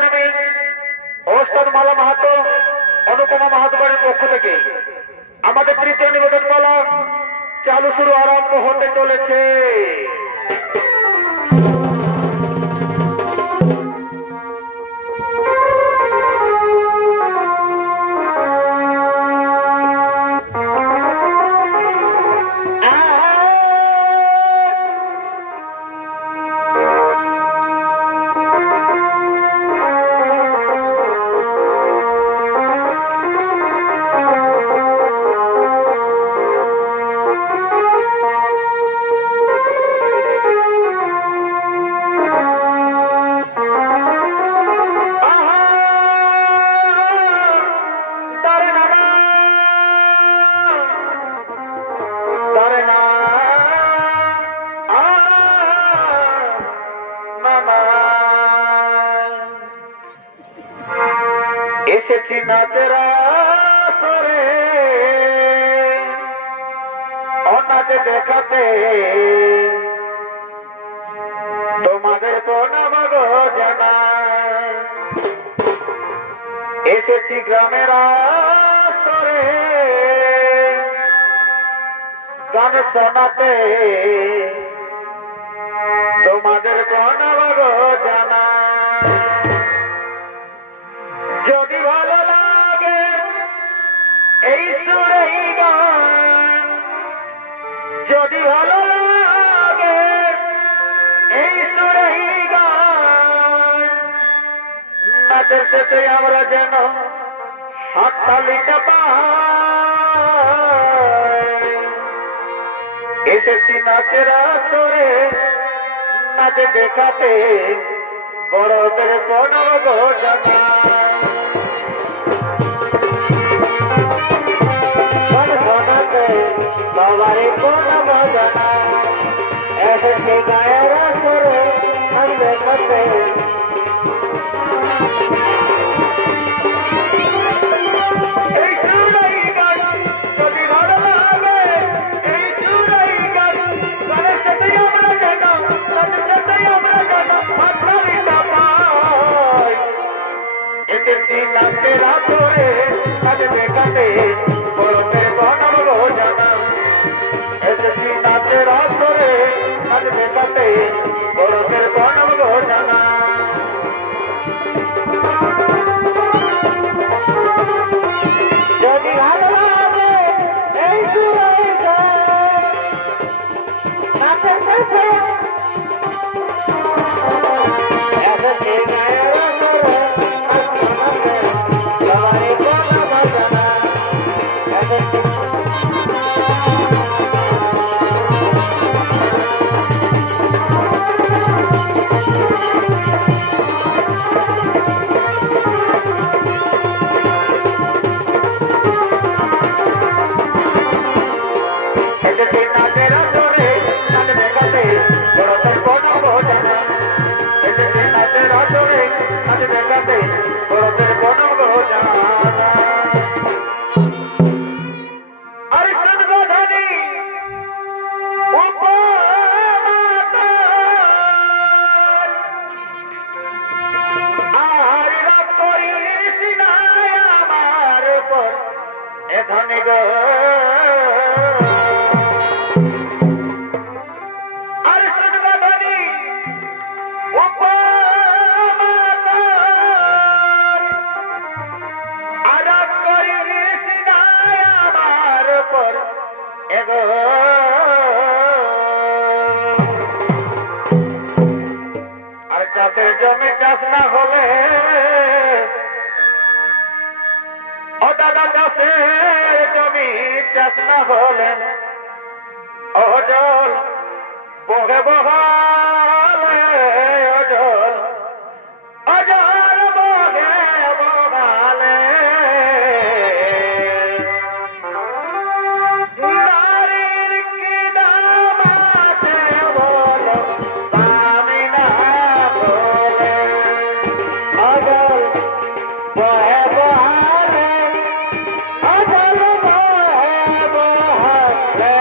Academy ওস্তাদ মালা মাহাতো অনুপমা মাহাতো বাড়ির পক্ষ থেকে আমাদের তৃতীয় নিবেদন মালা চালু শুরু আরম্ভ হতে চলেছে। এসেছি নাচের আসরে অনাচে দেখাতে তোমাদের প্রণাম গো জানাই। এসেছি গ্রামের আসরে গান শোনাতে তোমাদের প্রণাম গো জানাই। যদি ভালো লাগে এই সুরে গান, যদি ভালো লাগে এই সুরে গান, নাচের শেষে আমরা যেন হাততালিটা পাই। এসেছি নাচের আসরে নাচে দেখাতে বড়দের প্রণাম গো জানাই। বাবারে প্রণাম জানাই। এসেছি গায়ের আসরে নাচ দেখাতে এই সুরাই গান, যদি ভালো লাগে এই সুরাই গান, গানের সাথে আমরা যেন গানের সাথে আমরা যেন হাততালিটা পাই। এসেছি নাচের আসরে নাচ দেখাতে বড়দের প্রণাম গো জানাই। এসেছি নাচের আসরে নাচ দেখাতে বড়দের প্রণাম গো জানাই। যদি ভালো লাগে এই সুরাই গান, নাচের শেষে এসেছি গায়ের আসরে নাচ দেখাতে সবারই প্রণাম জানাই। এসেছি নাচের আসরে নাচ দেখাতে বড়দের প্রণাম গো জানাই। এসেছি নাচের আসরে নাচ দেখাতে বড়দের প্রণাম গো জানাই। আরে সর্বধনী আর রাগ করিস না আমার উপর এ ধনী গো। আর চাষের জমি চাষ না হলে ও দাদা, চাষের জমি চাষ না হলে ও জল বহে বহালে, ও জল বহে বহালে। নারীর কি দাম আছে বলো, আমি না বলে। ও জল বহে বহালে, ও জল বহে বহালে।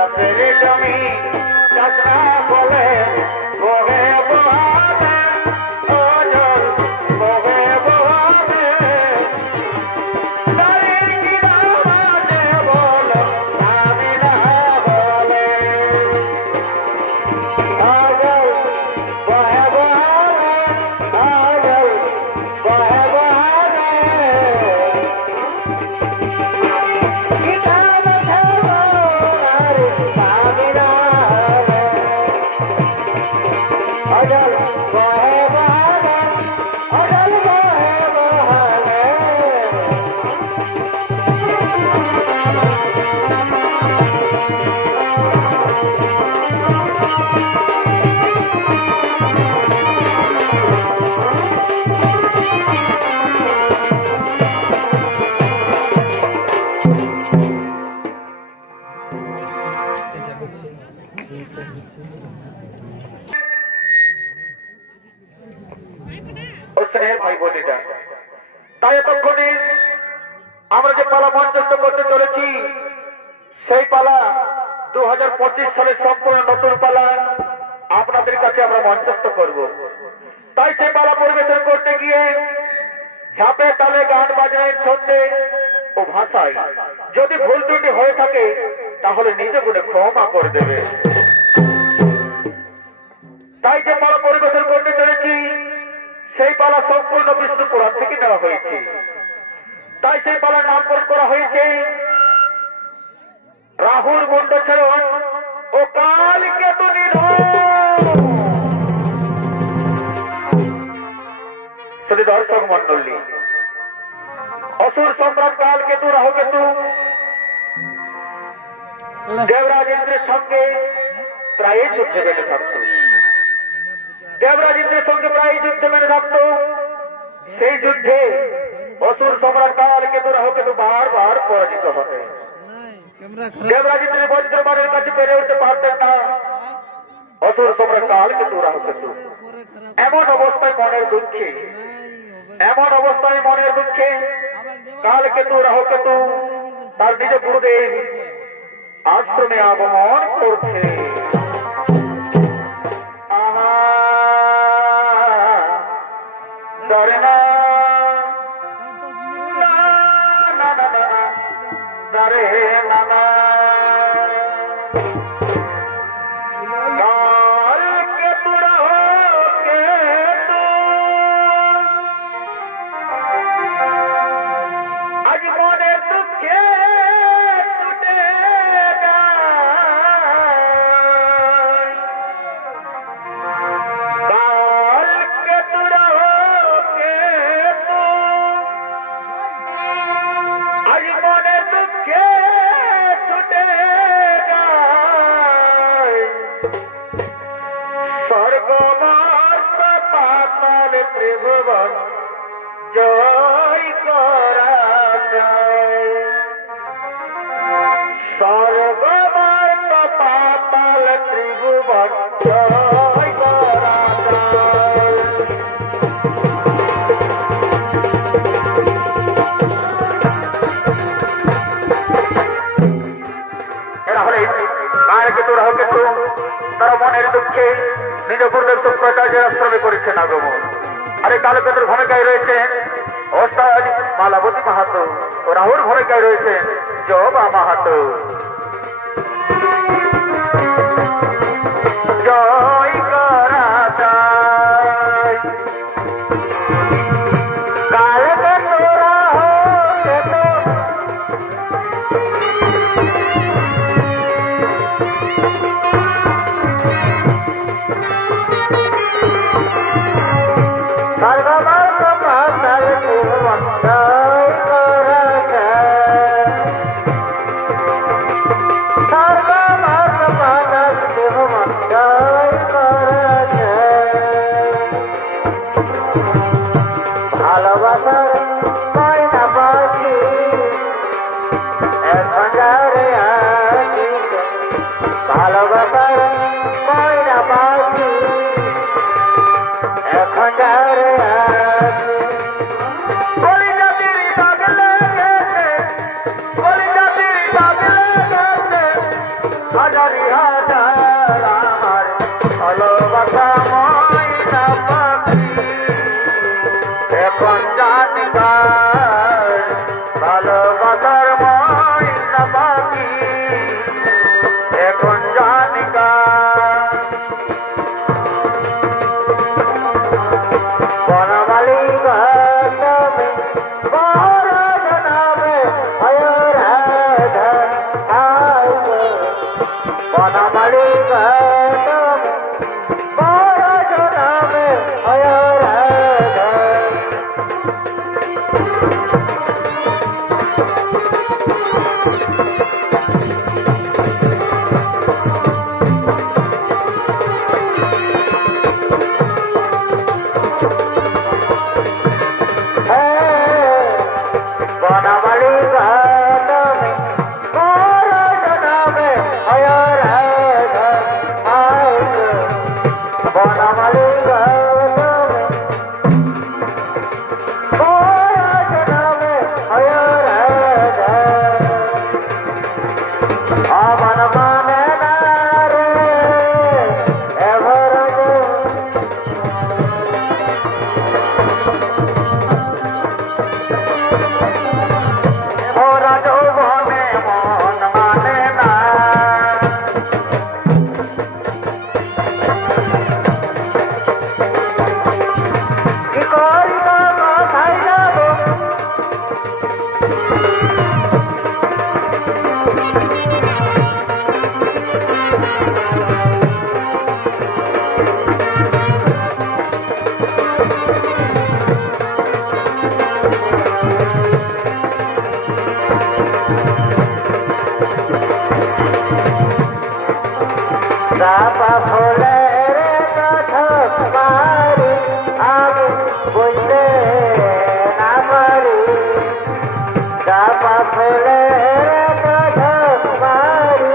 চাষের জমি চাষ না বলে বহে বহাবে ও জল বহে বহাবে তারির কিনা বাজে বলো আমি না বলে আগল বহে বহাবে আগল বহে বহাবে ভাই বোনেরা, তাই এতক্ষণে আমরা যে পালা মঞ্চস্থ করতে চলেছি সেই পালা 2025 সালের সম্পূর্ণ নতুন পালা আপনাদের কাছে আমরা মঞ্চস্থ করব। তাই সেই পালা পরিবেশন করতে গিয়ে ঝাঁপে তালে গান বাজনার ছন্দে ও ভাষায় যদি ভুল ত্রুটি হয়ে থাকে তাহলে নিজে করে ক্ষমা করে দেবে। তাই যে পালা পরিবেশন করতে চলেছি সেই পালা সম্পূর্ণ বিষ্ণু পুরাণ থেকে নেওয়া হয়েছে। তাই সেই পালার নামকরণ করা হয়েছে রাহুর মুন্ডচ্ছেদন ও কালকেতু নিধন। শুধু দর্শক মন্ডলী, অসুর সম্রাট কালকেতু রাহুকেতু দেবরাজ ইন্দ্রের সঙ্গে প্রায় যুদ্ধে বেঁধে থাকত। দেবরাজ ইন্দ্রের সঙ্গে প্রায় যুদ্ধে বেঁধে থাকত। সেই যুদ্ধে অসুর সম্রাট কালকেতু রাহুকেতু বারবার পরাজিত হতেন। দেবরাজ ইন্দ্রের বজ্রবাণের কাছে পেরে উঠতে পারতেন না অসুর সম্রাট কালকেতু রাহুকেতু। এমন অবস্থায় মনের দুঃখে কালকেতু রাহুকেতু তার নিজ গুরুদেব আশ্রমে আগমন করছে। ডরে না ডরে না কালকেতু রাহুকেতু আজ মনে দুঃখে ছুটে কালকেতু রাহুকেতু আজ মনে দুঃখে ছুটে স্বর্গমর্ত পাতাল ত্রিভুবন জয় করা যায়। স্বর্গমর্ত পাতাল ত্রিভুবন জয় করা যায়। এরা হলেন কালকেতু রাহুকেতু। তারা মনের দুঃখে নিজ গুরুদেব শুক্রাচার্যের আশ্রমে করেছেন আগমন। আর এই কালকেতুর ভূমিকায় রয়েছেন ওস্তাদ মালাবতী মাহাতো ও রাহুর ভূমিকায় রয়েছেন জবা মাহাতো। জয় করা যায়। কালকেতু রাহুকেতু স্বর্গমর্ত পাতাল ত্রিভুবন জয় করা যায়। বনমালী ঘাট বড় নামে হয় রাধা। বনমালী ঘাট বড় নামে হয় রাধা। বনমালী ঘাট বড় নামে হয় রাধা। আমার মানে না রে এবার ভরা যৌবনে মন মানে না। কি করিব কোথায় যাব চাপা ফুলের কথা মারি আমি বুঝতে না পারি। চাপা ফুলের কথা মারি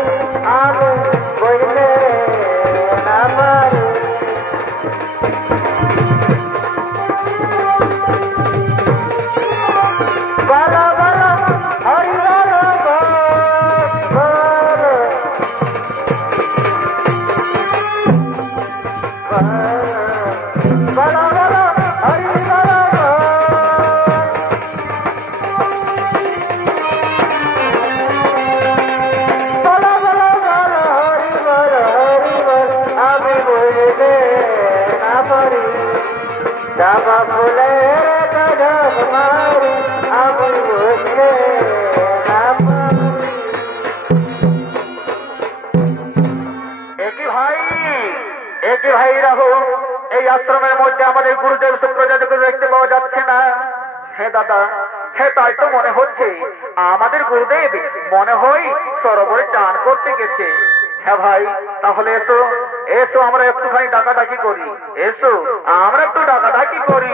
আমি বুঝতে না পারি। বলো বলো হরি বলো বলো বলো বলো হরি বলো বলো বলো বলো হরি বলো হরি বলো আমি বুঝতে না পারি। চাপা ফুলের কথা মারি আমি বুঝতে না পারি। একই ভাই রাহু এই আশ্রমের মধ্যে আমাদের গুরুদেব শুক্রাচার্যকে দেখতে পাওয়া যাচ্ছে না। হ্যাঁ দাদা, হ্যাঁ তাই তো মনে হচ্ছে আমাদের গুরুদেব মনে হয় সরোবরে চান করতে গেছে। হ্যাঁ ভাই, তাহলে এসো এসো আমরা একটুখানি ডাকাডাকি করি। এসো আমরা একটু ডাকাডাকি করি।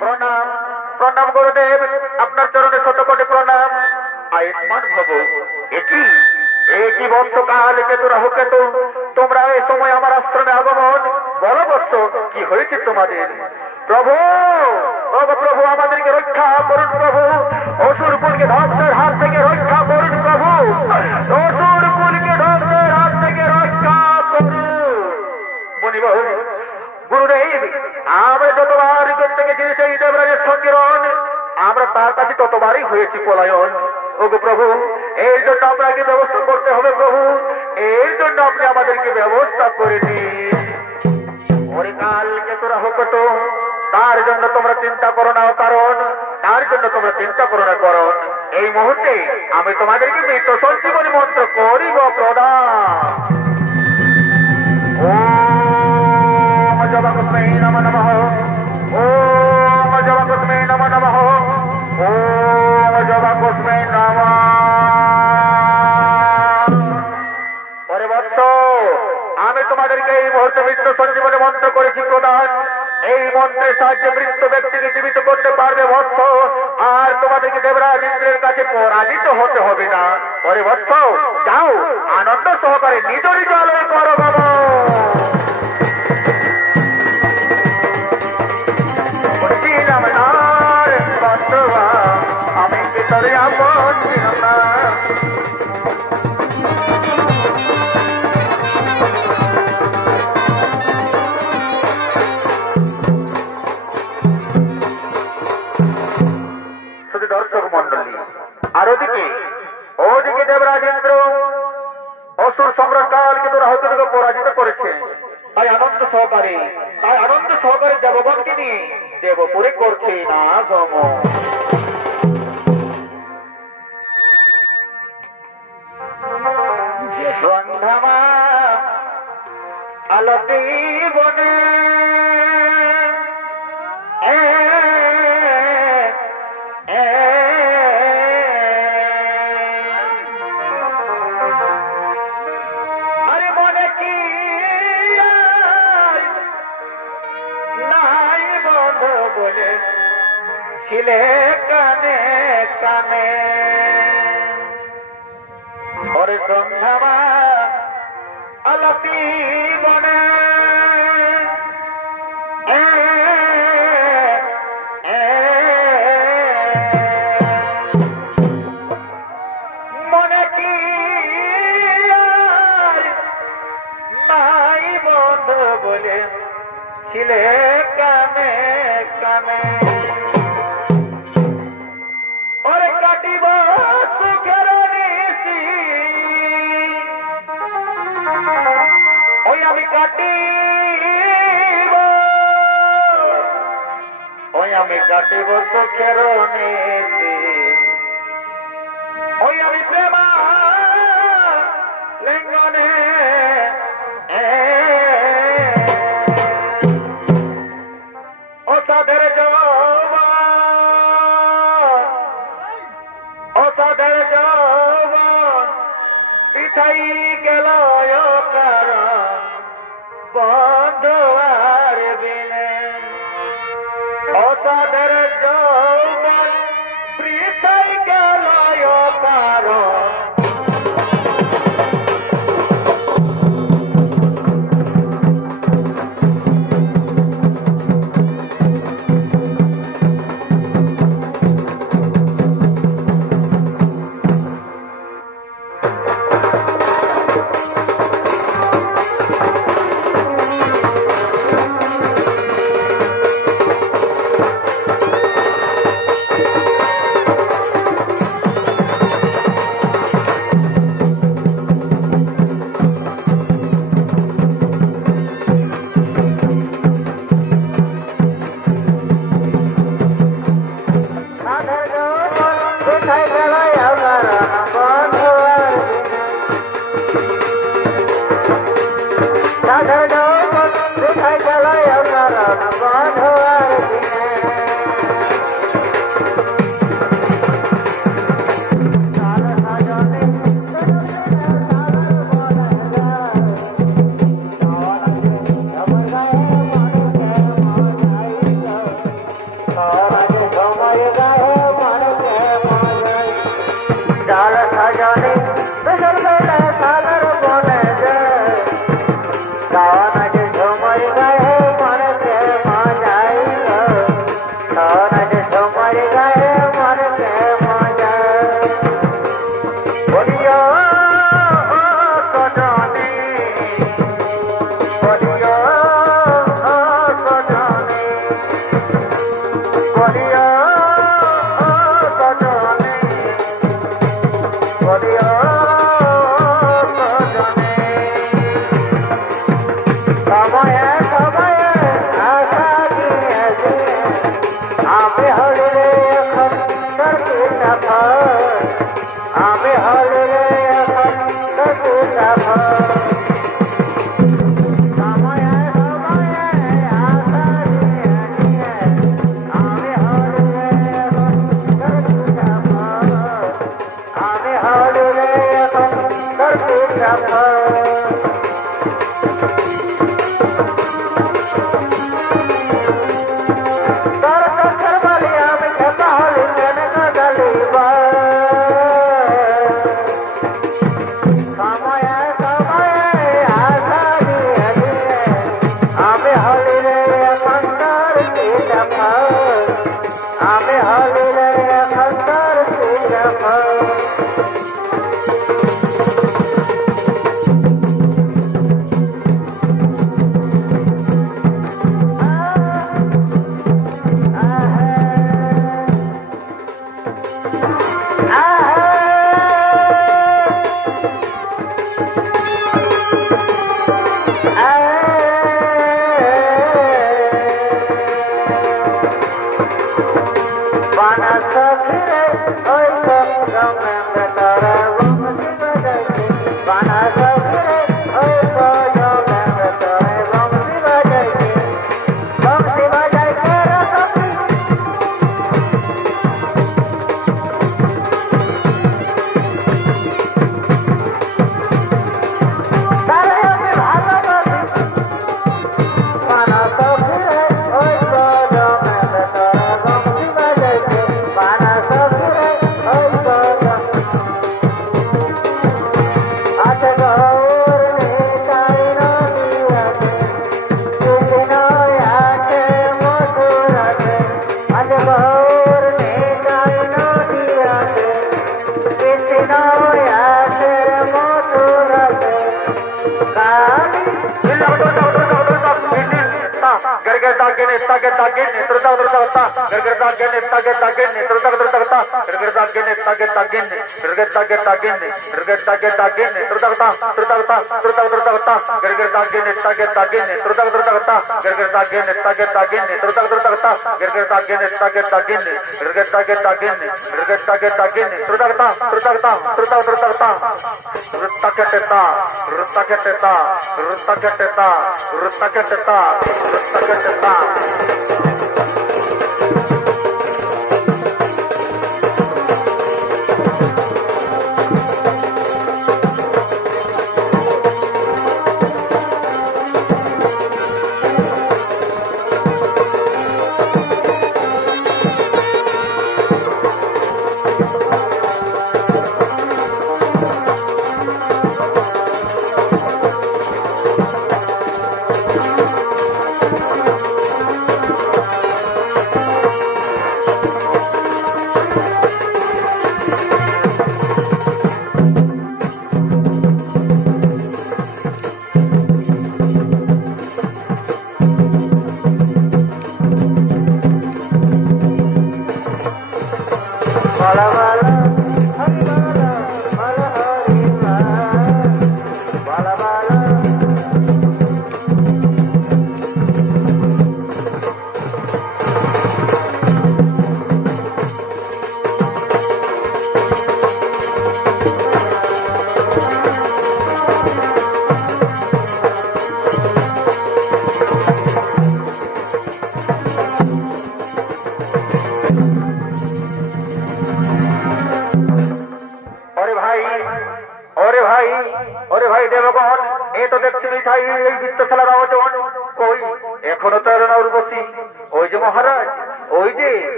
প্রণাম প্রণাম গুরুদেব, আপনার চরণে শতকোটি প্রণাম। আয়ুষ্মান ভব। একই বৎসকাল কেতু রাহু কেতু তোমরা এই সময় আমার আশ্রমে আগমন। বলো বৎস, কি হয়েছে তোমাদের? প্রভু প্রভু আমাদেরকে রক্ষা করুন প্রভু। অসুরকুলকে ধ্বংসের হাত থেকে রক্ষা করুন প্রভু। অসুরকুলকে ধ্বংসের হাত থেকে রক্ষা করুন। মণিবর গুরুদেব, আমরা যতবার করতে গেছি সেই দেবরাজের সংকীর্ণ, আমরা তার কাছে ততবারই হয়েছি পলায়ন। ওগো প্রভু, এর জন্য আপনাকে ব্যবস্থা করতে হবে প্রভু। এর জন্য আপনি আমাদেরকে ব্যবস্থা করে দিন। ওরে কাল কেতু রাহু কেতু, তার জন্য তোমরা চিন্তা করো না কারণ, তার জন্য তোমরা চিন্তা করো না কারণ। এই মুহূর্তে আমি তোমাদেরকে মৃত সঞ্জীবনী মন্ত্র করিব প্রদান। ওম জবাকুস্মে নমঃ নমঃ। ওম জবাকুস্মে নমঃ নমঃ। ওম জবাকুস্মে নমঃ। ওরে বৎস, আমি তোমাদেরকে এই মুহূর্তে মৃত্যু সঞ্জীবনী মন্ত্র করেছি প্রদান। এই মন্ত্রের সাহায্যে মৃত ব্যক্তিকে জীবিত করতে পারবে বৎস। আর তোমাদেরকে দেবরাজ ইন্দ্রের কাছে পরাজিত হতে হবে না। ওরে বৎস, যাও আনন্দ সহকারে নিজ নিজ আলয় করো বাবা। আমি ভিতরে আপন না। শুধু সুধী দর্শক মন্ডলী। আর ওদিকে দেবরাজেন্দ্র অসুর সম্রাট কালকে তোরা হয়তো পরাজিত করেছে। তাই আনন্দ সহকারে দেবগণকে নিয়ে দেবপুরে করছে না গমন। সন্ধ্যামা আলতি বনে ছিলে কানে কানে ওরে সন্ধ্যামা আলতি বনে মনে কি নাই বন্ধু বলে ছিলে কানে কানে আমি কাটিব সুখের নীতি আমি প্রেমা লিঙ্গনে অসাধের যৌবন পিঠাই গেল কারণ বন্ধু আর বিনে অসাধের যৌবন পিঠাই গেল কারণ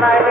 Bye.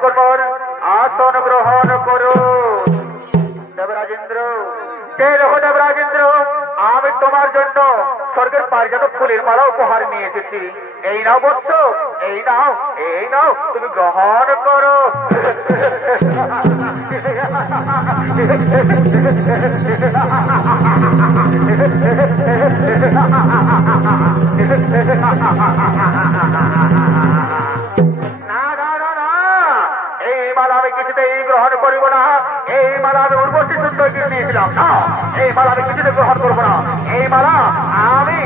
নিকটর আসন গ্রহণ করো। দেবরাজেন্দ্র, দেখো দেবরাজেন্দ্র, আমি তোমার জন্য স্বর্গের পারিজাত ফুলের মালা উপহার নিয়ে এসেছি। এই নাও বৎস, এই নাও, এই নাও, তুমি গ্রহণ করো। না না না না, এই মালা আমি কিছুতেই গ্রহণ করিব না। এই মালা আমি উর্বশী সুন্দরকে নিয়েছিলাম না, এই মালা আমি কিছুতে গ্রহণ করবো না। এই মালা আমি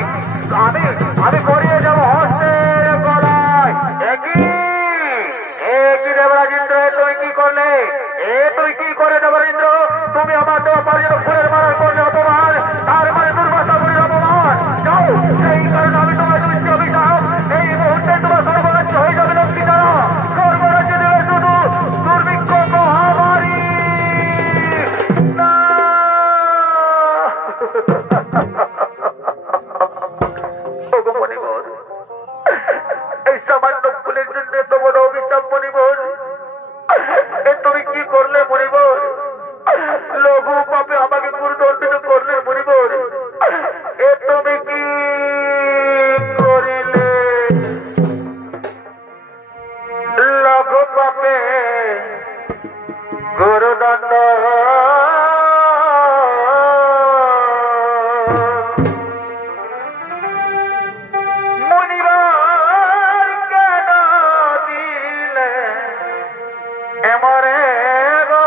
আমি আমি করিয়ে যাবো হস্তের গলায়। একই একই দেবরাজেন্দ্র, তুমি কি করলে? তুই কি করে দেবরেন্দ্র? তুমি আমার দেওয়া পারিজাত ফুলের মালা করলে অপমান, তার মানে দুর্বাসা করে অপমান। যাও, সেই কারণে আমি তোমার দৃষ্টি অভিশাপ, এই মুহূর্তে তোমার সর্বরাজ্য হয়ে যাবে লক্ষ্মী দ্বারা। সর্বরাজ্য দেবে শুধু দুর্ভিক্ষ মহামারী। না মণিবর, এই সামান্য ফুলের জন্য তোমার অভিশাপ মণিবর। তুমি কি করলে মণিবর? লঘু পাপে আমাকে গুরুদণ্ডিত করলে মণিবর। তুমি কি করিলে? লঘু পাপে গুরুদণ্ড মণিবর কেন দিলে এমরে গো?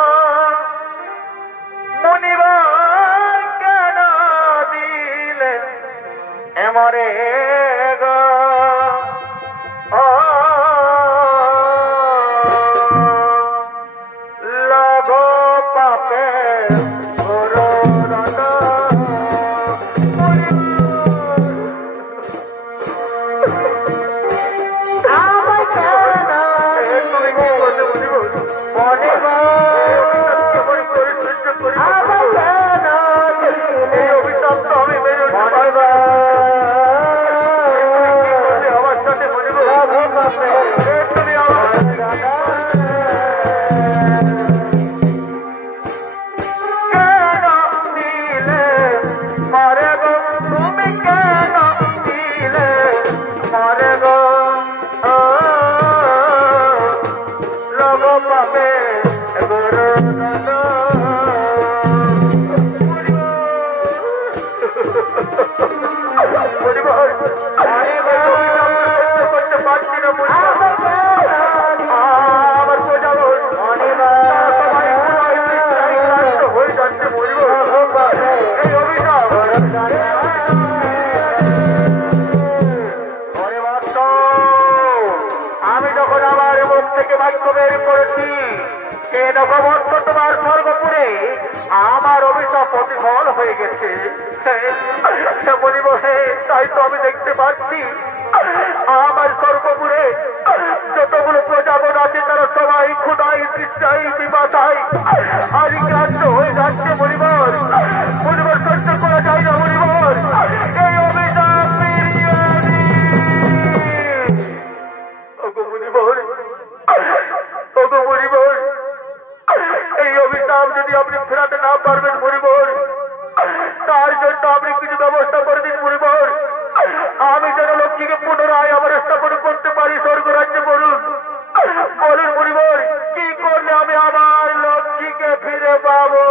মণিবর কেন দিলে এমরে গো? ও লঘ পাপে গুরুদণ্ড আমি যখন আমার মুখ থেকে বাক্য বের করেছি, সে নববর্ষ তোমার স্বর্গপুরে আমার অভিশাপ প্রতিফল হয়ে গেছে। তাই তো আমি দেখতে পাচ্ছি আমার স্বর্গপুরে যতগুলো প্রজাপন আছে তারা সবাই ক্ষুধাই, তৃষ্ণাই, পিপাসায় আরিক্রান্ত হয়ে যাচ্ছে। মণিবর, মণিবর সহ্য করা যায় না মণিবর, এই অভিশাপ এই অভিশাপ যদি আপনি ফেরাতে না পারবেন মণিবর, তার জন্য আপনি কিছু ব্যবস্থা করে দিন মণিবর। আমি যেন লক্ষ্মীকে পুনরায় আবার স্থাপন করতে পারি স্বর্গরাজ্যে। বলুন বলুন মণিবর, কি করলে আমি আমার লক্ষ্মীকে ফিরে পাবো?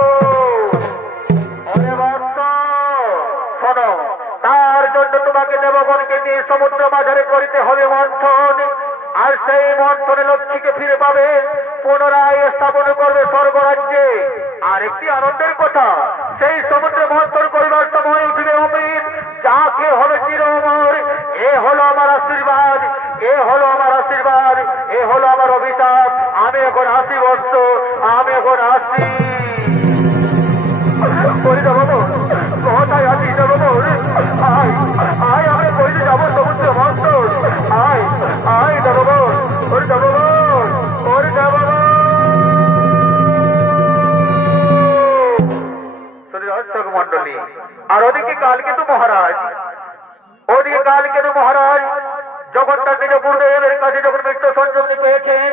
শোনো, তার জন্য তোমাকে দেবগণকে দিয়ে সমুদ্র মাঝারে করিতে হবে মন্থন, আর সেই মন্থনে লক্ষ্মীকে ফিরে পাবে, পুনরায় স্থাপন করবে স্বর্গরাজ্যে। আর একটি আনন্দের কথা, সেই সমুদ্রে মন্থন করিবার সময় উঠবে অমিত, যাকে হবে চির অমর। এ হলো আমার আশীর্বাদ, এ হলো আমার আশীর্বাদ, এ হলো আমার অভিশাপ। আমি এখন আসি বৎস, আমি এখন আসি। কোথায় আসি যাবো? আয় আয়, আমি কইতে যাবো সমুদ্র মন্থন। আয় আয় যাবো, ওরে যাবো, ওরে যাবো। দর্শক মন্ডলী, আর ওদিকে কালকেতু মহারাজ, ওদিকে কালকেতু মহারাজ যখন তার নিজ গুরুদেবের কাছে যখন মৃত্যু সঞ্জীবনী পেয়েছেন,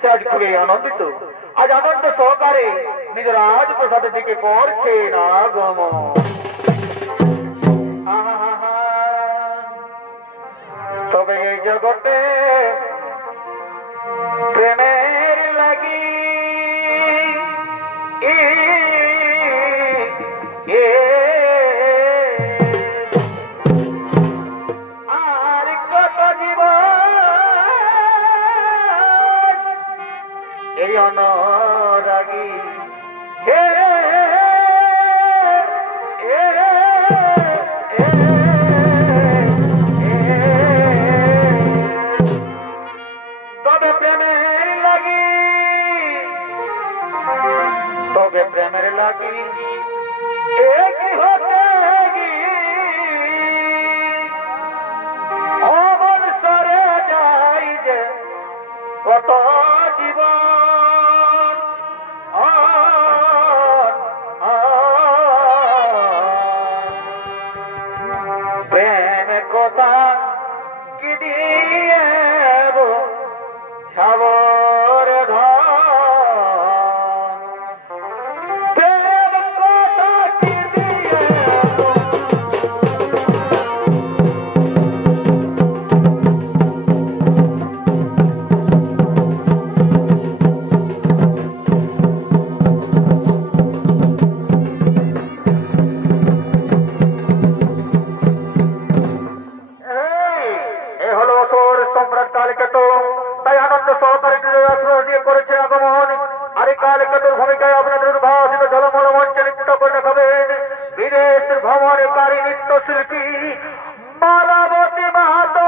সে আজ খুবই আনন্দিত, আজ আনন্দ সহকারে নিজের রাজপ্রসাদের দিকে করছে না গমন। তবে এই জগতে প্রেমের লাগি আর কত জীবন এই অনুরাগী হে তবে প্রেমের লাগি একই হতে অমন সরে যাই যে কত জীবন প্রেম কথা কি দিয়ে ছাবর প্রেম কথা কি দিয়ে সম্রাট কালকেতু তাই আনন্দ সহকারে দিয়ে করেছে আগমন। আর এই কালকেতুর ভূমিকায় আপনাদের উদ্ভাসিত ঝলমল মঞ্চে নৃত্য করে দেখাবেন বিদেশ ভ্রমণকারী নৃত্যশিল্পী মালাবতী মাহাতো।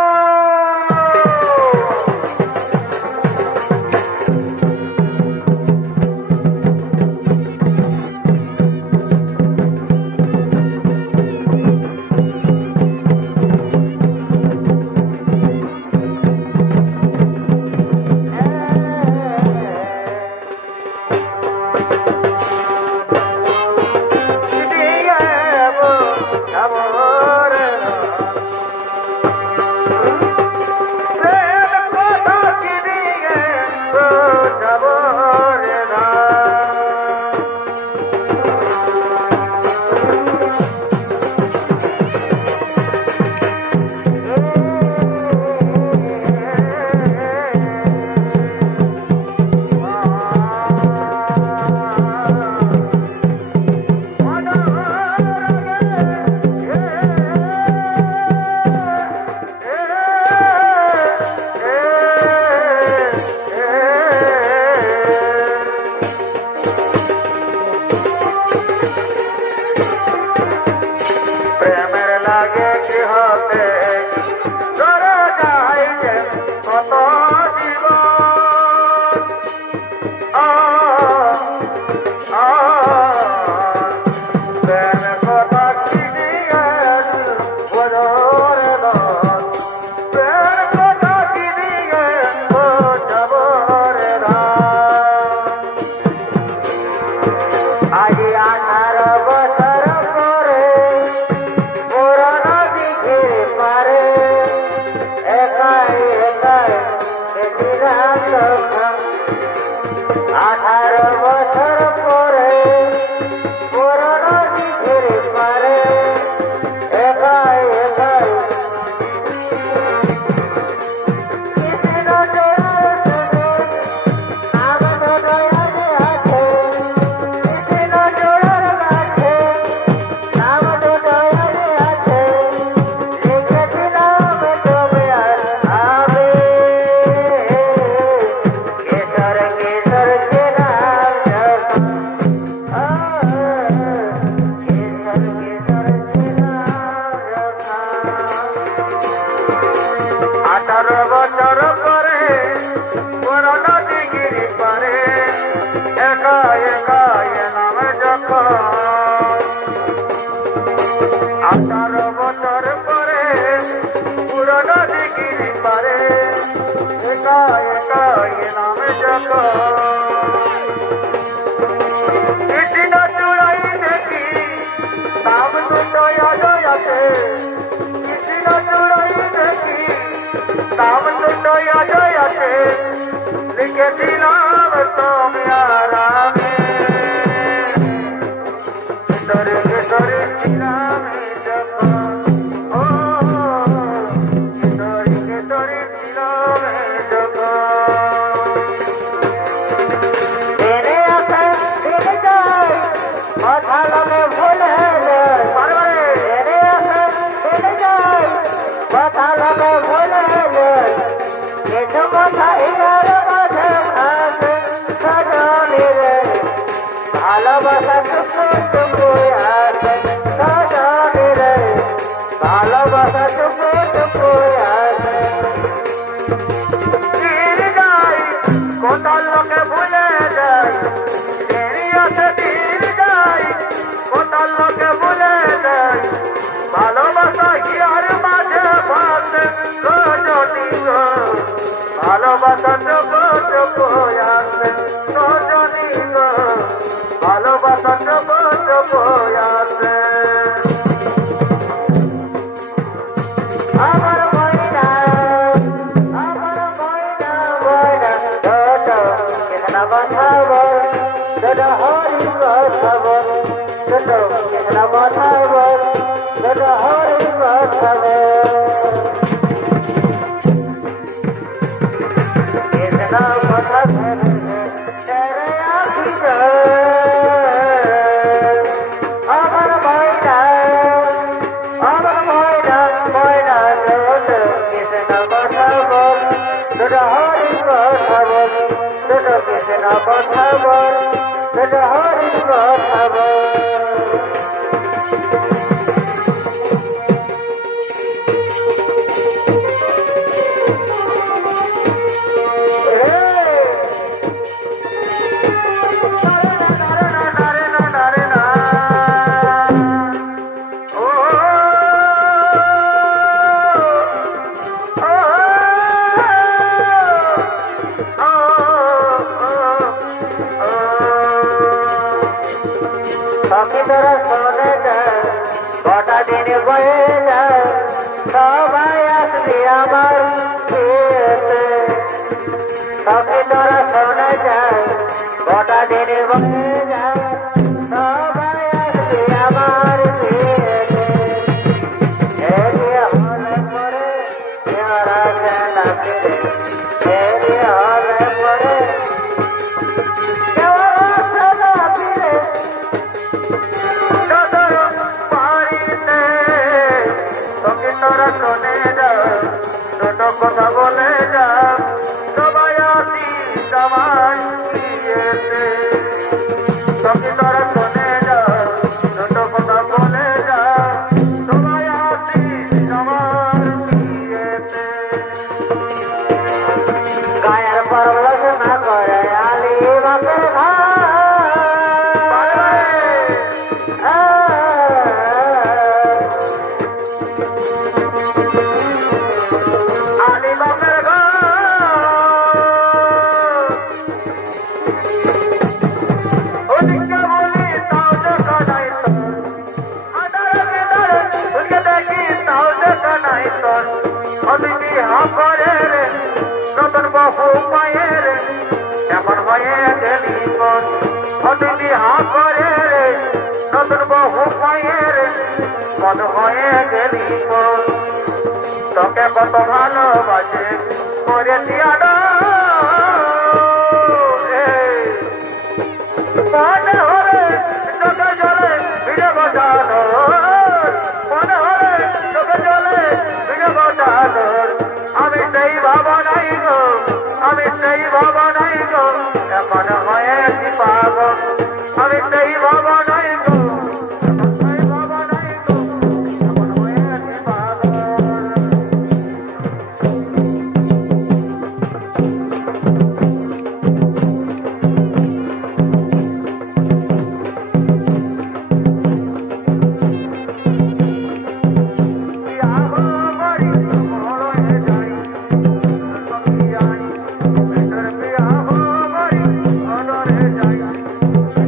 লিখে বসেছিলাম তুমি আর আমি ভিতরে ভিতরে ছিলাম যখন ও ভিতরে ভিতরে ছিলাম যখন তেরে আসে তেরে যাই কথা লগে ভুলে তেরে আসে তেরে যাই কথা লগে ভুলে এসব কথা ইয়ার মাঝে আছে সজনী রে ভালোবাসা টুকু টুকু আছে সজনী রে ভালোবাসা টুকু টুকু আছে ফিরে যাই কোথাও লোকে ভুলে যাই ফিরে আসে ফিরে যাই কোথাও লোকে ভুলে যাই ভালোবাসা ইয়ার মাঝে আছে সজনী গো ভালোবাসা টুকু টুকু আছে সজনী গো ভালোবাসা টুকু টুকু আছে আমার ময়না ময়না ছোট কৃষ্ণ বাঁধাব ছোট হরি বাঁধাব ছোট কৃষ্ণ বাঁধাব ছোট হরি বাঁধাব গোটা দিন বয়ে যায় সবাই আসবি আমার বিয়েতে সখী তোরা শোনে যায় গোটা দিন বয়ে যায় সবাই আসবি আমার বিয়েতে হলে পরে পেয়ারা চেনা ফিরে হলে পরে তোরা শোনে যা ছোট কথা বলে যা সবাই আসি সবাই বিয়েতে সখী তোরা শোনে যা ছোট কথা বলে যা সবাই আসি সবার বিয়েতে গায়ের পরবশনা করে আলি বাসের নতুন বহু মায়ের এমন হয়ে গেলি অতিথি হাফরে নতুন বহু মায়ের মন হয়ে গেলি তোকে কত ভালোবাসে করে দিয়া মনে হরে চোখে জলে ভিড়ে বসানো মনে হরে চোখে জলে ভিড়ে বসানো আমি সেই বাবা নাই গো আমি সেই বাবা নাই গো এমন হয়েছি পাগল আমি সেই বাবা নাই গো সেই বাবা নাই গো এমন হয়েছি পাগল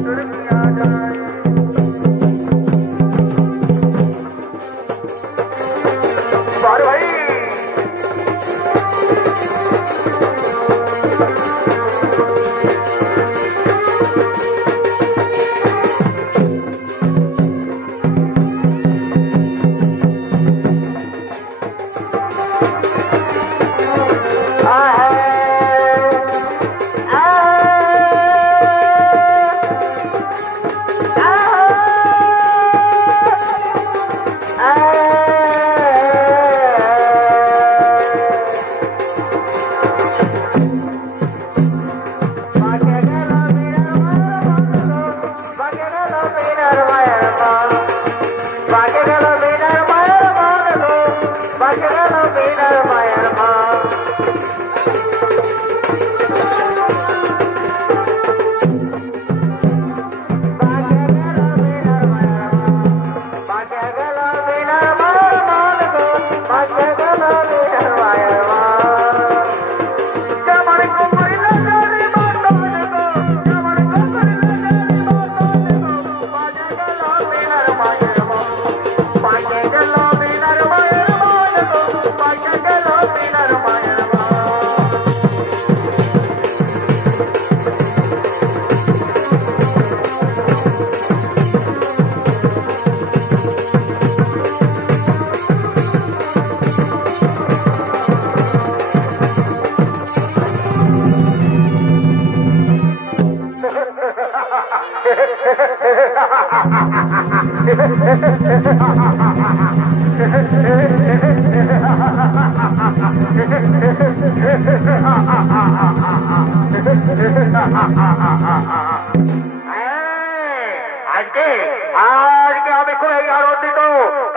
Turkiya আজকে আমি খুবই আনন্দিত,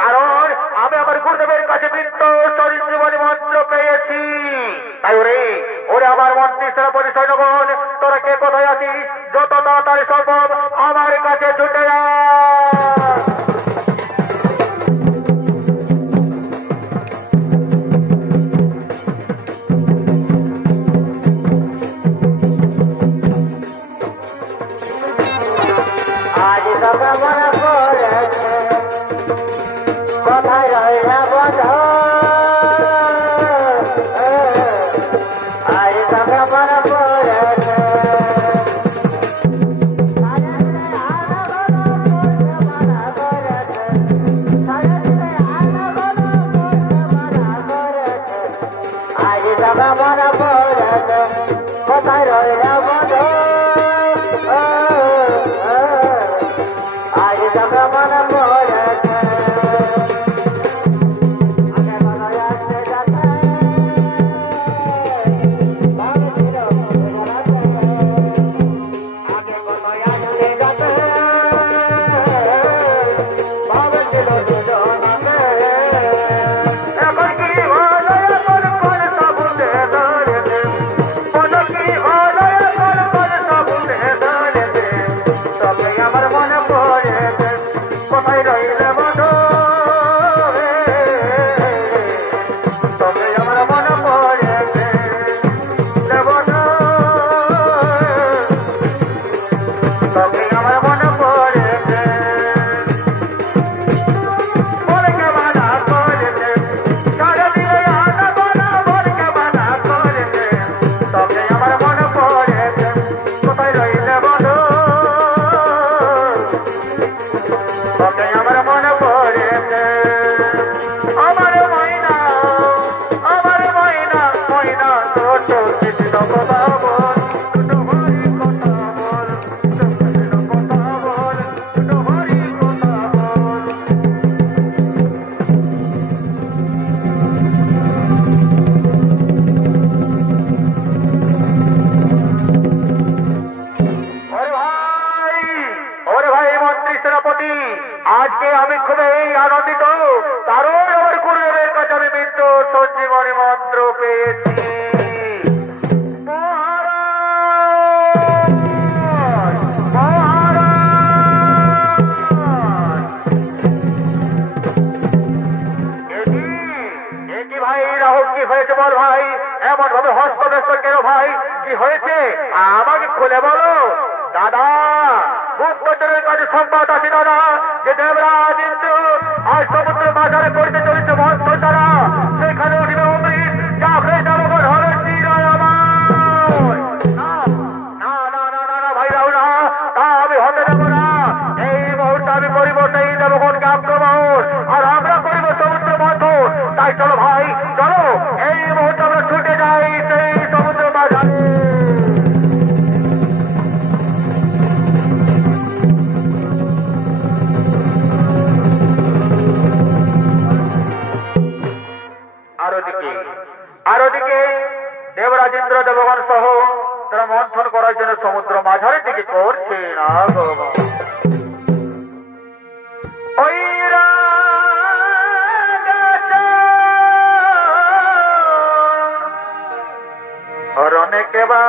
কারণ আমি আমার গুরুদেবের কাছে বৃত্ত সঞ্জীবনী মন্ত্র পেয়েছি। তাই ওরে আমার মন্ত্রী সেনাপতি সৈন্যগণ, তোরা কে কোথায় আছিস? যত তাড়াতাড়ি সম্ভব আমার কাছে ছুটে আয়। আজকে আমি খুবই আনন্দিত, কারণ আমার গুরুদেবের কাছে আমি মৃত্যু সঞ্জীবনী মন্ত্র পেয়েছি। ভাই রাহুল, কি হয়েছে বল ভাই? এমন ভাবে হস্তব্যস্ত কেন ভাই? কি হয়েছে আমাকে খুলে বলো। দাদা, গুপ্তচরের কাছে সংবাদ আছে দাদা, যে দেবরাজ ইন্দ্র আজ সমুদ্র বাজারে করতে চলেছে মন্ত্র দ্বারা, সেখানে উঠবে অমৃত, যা হয়ে যাবো হবে চিরায় আমার। না না না না চলো ভাই চলো, এই মুহূর্তে আমরা ছুটে যাই সেই সমুদ্র মাঝারে। আর ওদিকে দেবরাজেন্দ্র দেবগণ সহ তারা মন্থন করার জন্য সমুদ্র মাঝারের দিকে করছে না ওই রনে কেবা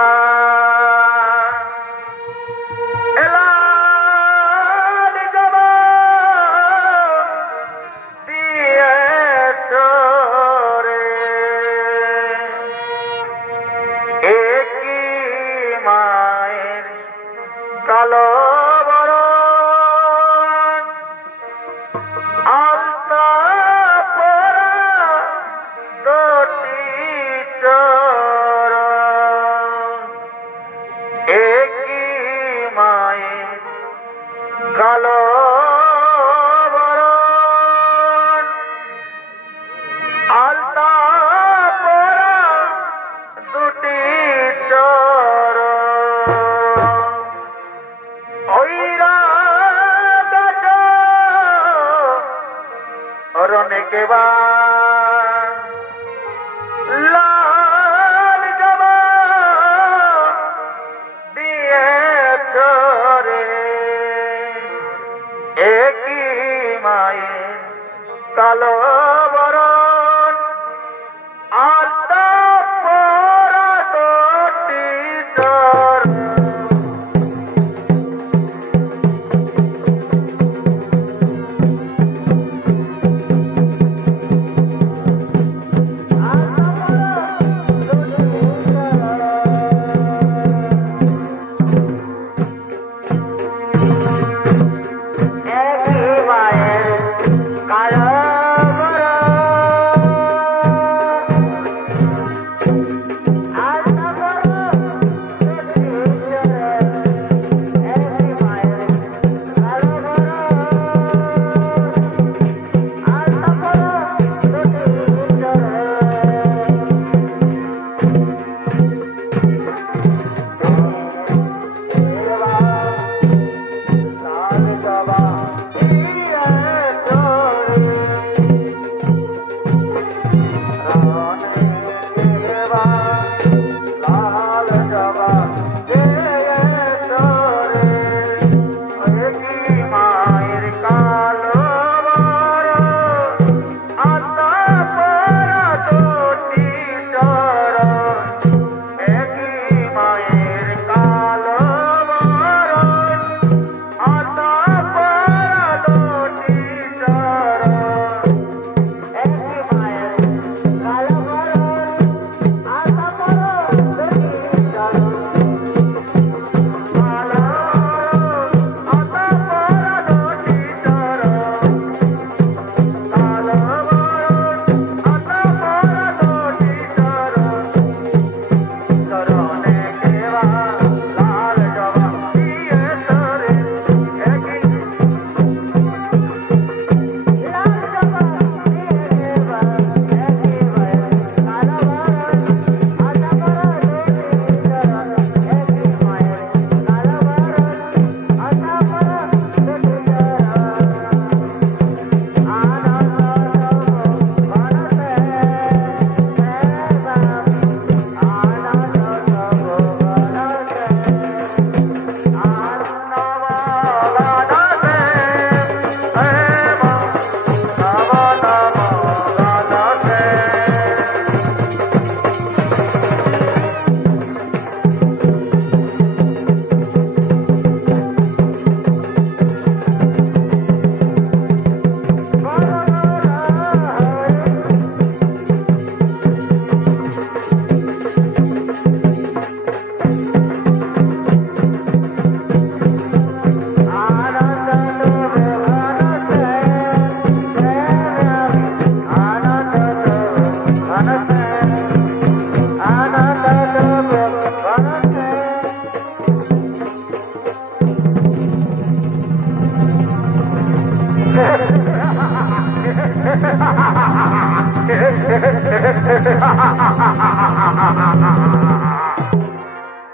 কালো বরণ আলতা পরা দুটি চরণ, একই মায়ের কালো বরণ আলতা পরা দুটি রনে কেবা লাল জবা দিয়েছ রে, একই মায়ের কালো বরণ আলতা পরা দুটি চরণ।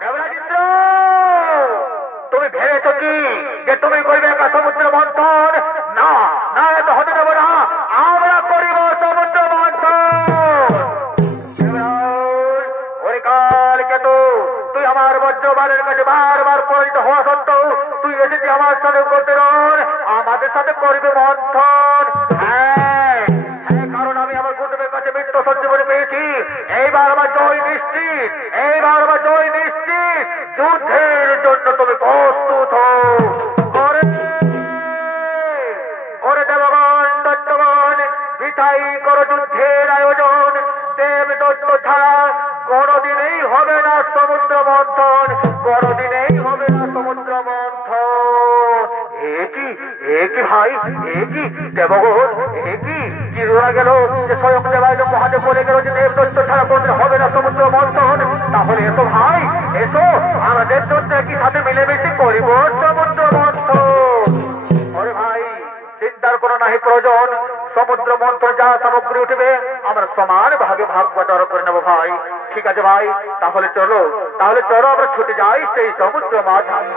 দেবরাজেন্দ্র, তুমি ভেবেছ কি যে তুমি করবে একটা সমুদ্র মন্থন? না না, এত হতে দেব না। আমরা করিব সমুদ্র মন্থন। ওই কালকে তো তুই আমার বজ্রবাণের কাছে বারবার পরিচিত হওয়া সত্ত্বেও তুই এসেছি আমার সাথে করতে রন, আমাদের সাথে করবে মন্থন। হ্যাঁ, কারণ আমি আমার গুরুদেবের কাছে মৃত্যু সঞ্জীবনী পেয়েছি। এইবার আমার জয় নিশ্চিত, এইবার আমার জয় নিশ্চিত। যুদ্ধের জন্য তুমি প্রস্তুত হও। ওরে দেবগণ, দত্তগণ, বিথাই করো যুদ্ধের আয়োজন। দেবদত্ত ছাড়া কোনদিনেই হবে না সমুদ্র মন্থন, কোনদিনেই হবে না সমুদ্র মন্থন। একই ভাই, একই দেবগণ, কি রোয়া গেল যে স্বয়ং দেবায় মহাদেব বলে গেল যে দেবদত্ত ছাড়া কোনদিন হবে না সমুদ্র মন্থন। তাহলে এসো ভাই, এসো, আমাদের জন্য একই সাথে মিলেমিশে করিব সমুদ্র মন্থন। ওরে ভাই, চিন্তার কোনো নাহি প্রয়োজন। সমুদ্র মন্থন যা সামগ্রী উঠবে আমরা সমান ভাগে ভাগ বাটোয়ারা করে নেবো ভাই। ঠিক আছে ভাই, তাহলে চলো আমরা ছুটে যাই সেই সমুদ্র মাঝারে।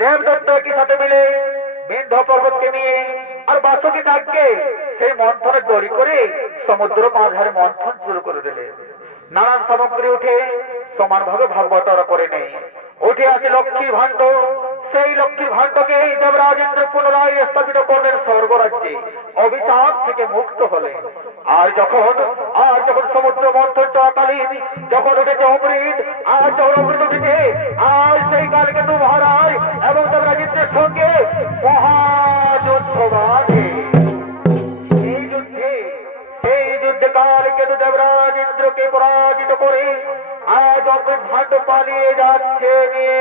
দেবদত্ত একই সাথে মিলে বিন্ধ্য পর্বতকে নিয়ে আর বাসুকি নাগকে সেই মন্থনে দড়ি করে সমুদ্র মাঝারে মন্থন শুরু করে দিলে। নানান সামগ্রী উঠে সমান ভাবে ভাগ বাটোয়ারা করে নেই। উঠে আসে লক্ষ্মীর ভাণ্ড। সেই লক্ষ্মীর ভাণ্ডকে দেবরাজেন্দ্র পুনরায় স্থাপিত করলেন স্বর্গরাজ্যে, অভিশাপ থেকে মুক্ত হলেন। আর যখন সমুদ্র মন্থন চলাকালীন যখন উঠেছে অমৃত, আর যখন অমৃত উঠেছে, আর সেই কালকেতু মহারাজ এবং দেবরাজেন্দ্রের সঙ্গে মহাযুদ্ধ বাধে। সেই যুদ্ধে কালকেতু দেবরাজেন্দ্রকে পরাজিত করে আজ অমৃত ভাণ্ড পালিয়ে যাচ্ছে নিয়ে।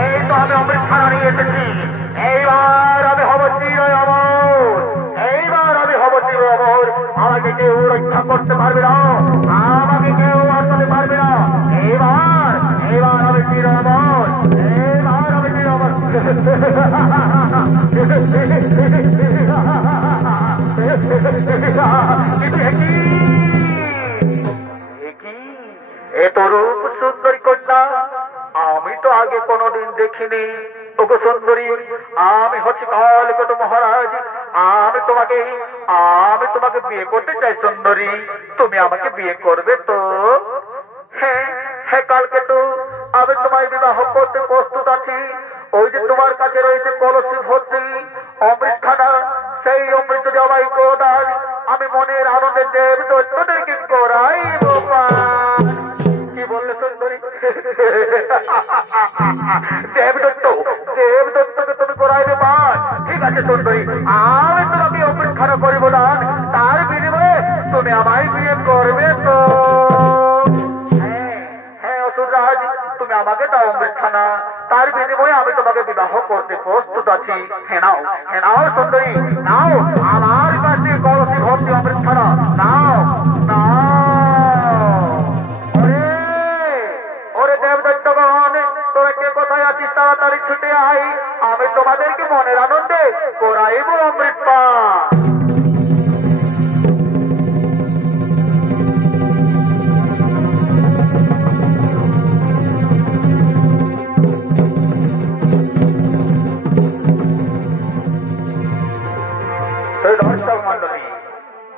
এই তো আমি অমৃত ছাড়া নিয়ে এসেছি। এইবার আমি হব চির অমর, এইবার আমি হব চির অমর। আমাকে কেউ রক্ষা করতে পারবে না, আমাকে কেউ আটকাতে পারবে না। এইবার আমি চির অমর, এইবার আমি চির অমর। এত রূপ সুন্দরী কন্যা আমি তো আগে কোনদিন দেখিনি। ওগো সুন্দরী, আমি হচ্ছি কালকেতু মহারাজ। আমি তোমাকে বিয়ে করতে চাই সুন্দরী। তুমি আমাকে বিয়ে করবে তো? হ্যাঁ হ্যাঁ কালকেতু, আমি তোমায় বিবাহ করতে প্রস্তুত আছি। ওই যে তোমার কাছে রয়েছে কলসি ভর্তি অমৃতখানা, সেই অমৃত যদি আমায় প্রদান, আমি মনের আনন্দে দেবদত্তদেরকে করাইব। কি বললে সুন্দরী? দেবদত্তকে তুমি করাইবে পান? ঠিক আছে সুন্দরী, আমি তোমাকে অমৃতখানা করিব দান, তার বিনিময়ে তুমি আমায় বিয়ে করবে তো? হ্যাঁ অসুররাজ, তুমি আমাকে দাও অমৃতখানা, তার বিনিময়ে আমি তোমাকে বিবাহ করতে প্রস্তুত আছি। হ্যাঁ নাও সুন্দরী, নাও আমার কাছে কলসি ভর্তি অমৃতখানা, নাও নাও। ওরে দেবদত্তগণ, তোরা কে কোথায় আছিস? তাড়াতাড়ি ছুটে আই, আমি তোমাদেরকে মনের আনন্দে করাইব অমৃত পান। দর্শক মন্ডলী,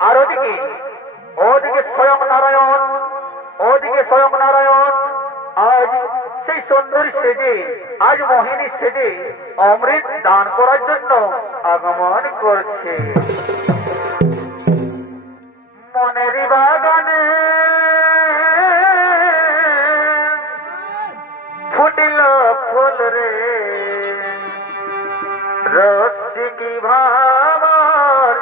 আর ওদিকে স্বয়ং নারায়ণ আজ মোহিনী সেজে অমৃত দান করার জন্য আগমন করছে। মনের বাগানে ফুটিল ফুল রে, রসিকি ভাবর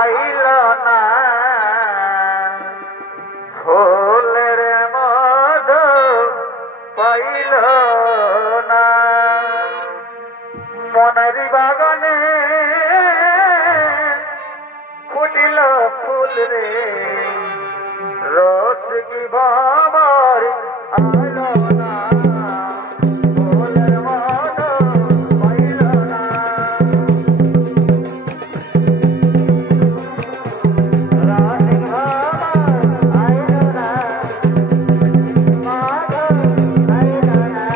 আইল না, ফুলের মধ পাইল না। মনের বাগানে ফুটিল ফুল রে, রসিকি ভাবর আইল না, ফুলের মধ পাইল না। রসিক ভাবর আইল না, মাধব আইল না।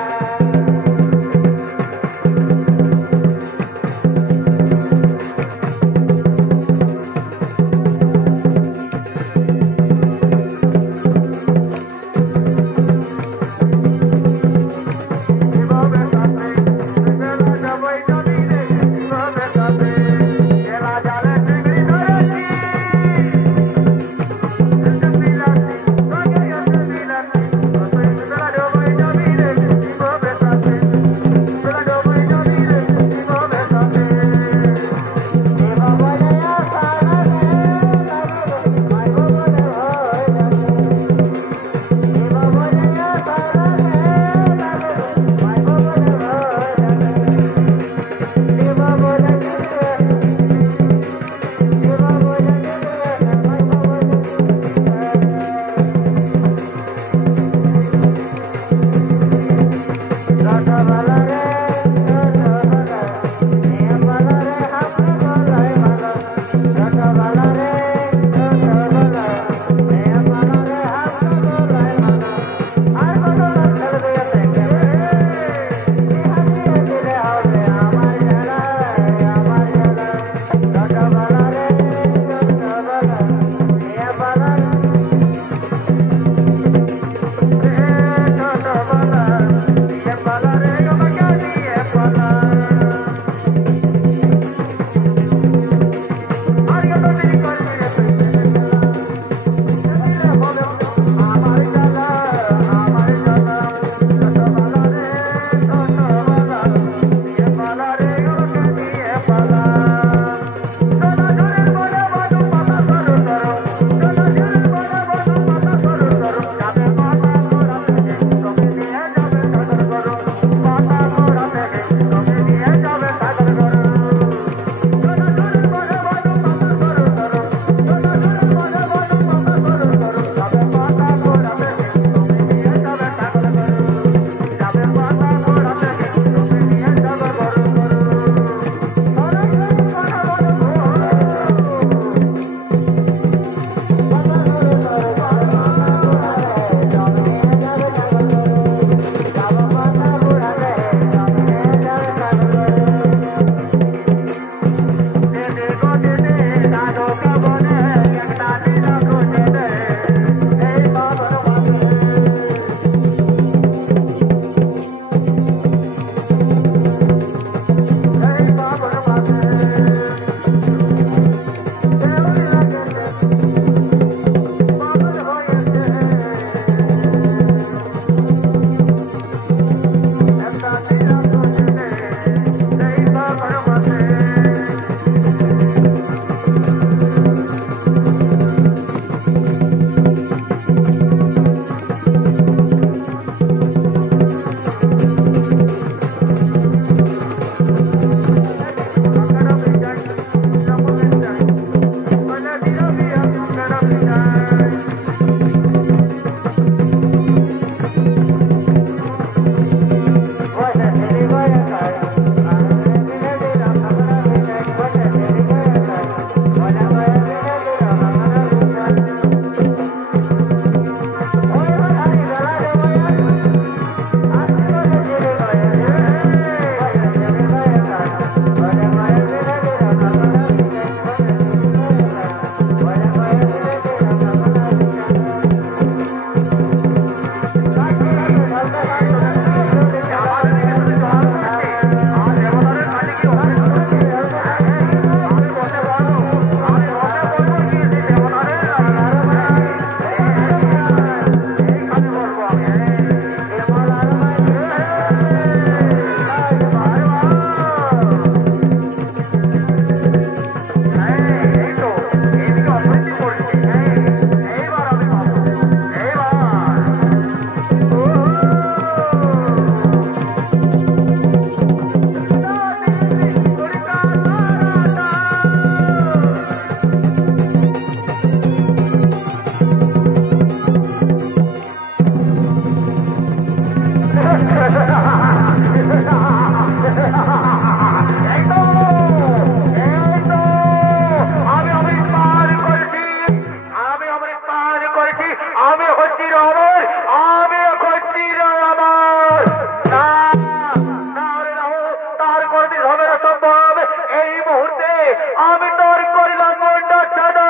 আমি তোর করিলাম মনটা চাঁদা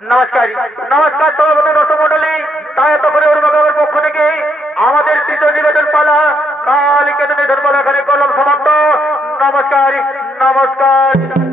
নমস্কার নমস্কার সভাপতি নষ্টমন্ডলী। তাই এত করে অরুণাগরের পক্ষ থেকে আমাদের তৃতীয় নিবেদন পালা কালিকেতন নিধন পালা এখানে করলাম সমাপ্ত। নমস্কার নমস্কার।